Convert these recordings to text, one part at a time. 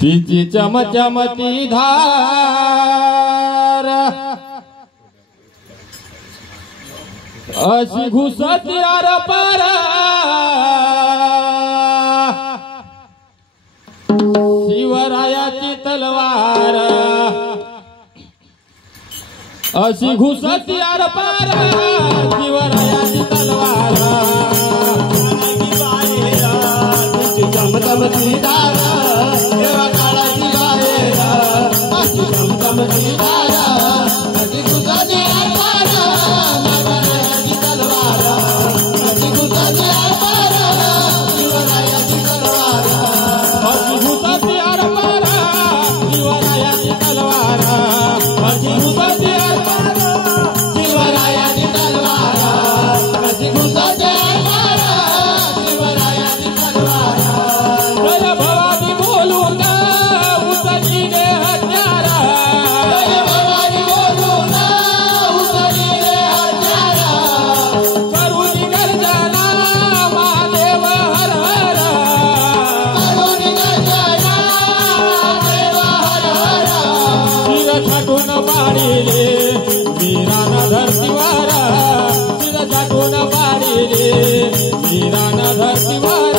तिची चमचमती धार अशी घुसती आरपार शिवरायाची तलवार अशी घुसती आरपार शिवरायाची तलवार तिची चमचमती धार देवा काळाची बाहेर अशी चमचमती धार अशी घुसती आरपार शिवरायाची तलवार अशी घुसती आरपार शिवरायाची तलवार अशी घुसती आरपार शिवरायाची तलवार अशी घुसती आरपार शिवरायाची तलवार अशी घुसती आरपार शिवरायाची तलवार जय भवानी बोलून उतरीने हत्यार जय भवानी बोलून उतरीने हत्यार करुणी गर्जना महादेव हर हर करुणी गर्जना महादेव हर हर शिर छाटून पाडिले वीरान धरतीवर शिर छाटून पाडिले वीरान धरतीवर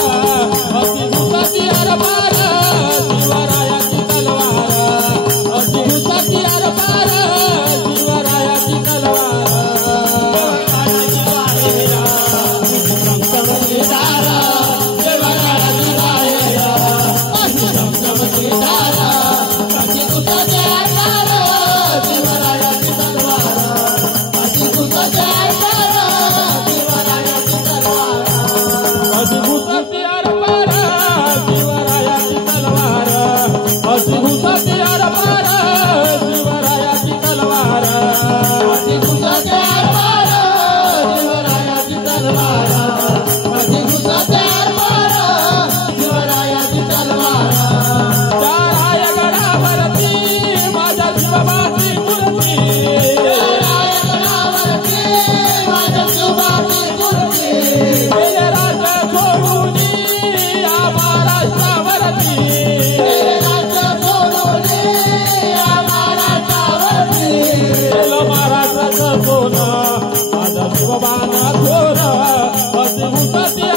अशी घुसती आरपार शिवरायाची तलवार अशी घुसती आरपार शिवरायाची तलवार चमचमती धार देवा काळाची बाहेर अशी चमचमती धार अशी घुसती आरपार शिवरायाची तलवार अशी घुसती आरपार शिवरायाची तलवार अशी घुसती आरपार शिवरायाची तलवार अशी घुसती आरपार शिवरायाची तलवार अशी घुसती आरपार शिवरायाची तलवार अशी घुसती आरपार शिवरायाची तलवार चाराय गडावरती माझ्या शिवबाची मूर्ती चाराय गडावरती माझ्या शिवबाची मूर्ती गेले राज्य सोडून या महाराष्ट्रावरती गेले राज्य सोडून या महाराष्ट्रावरती गेलं महाराष्ट्राचं सोनं माझ्या शिवबानं थोर अशी घुसती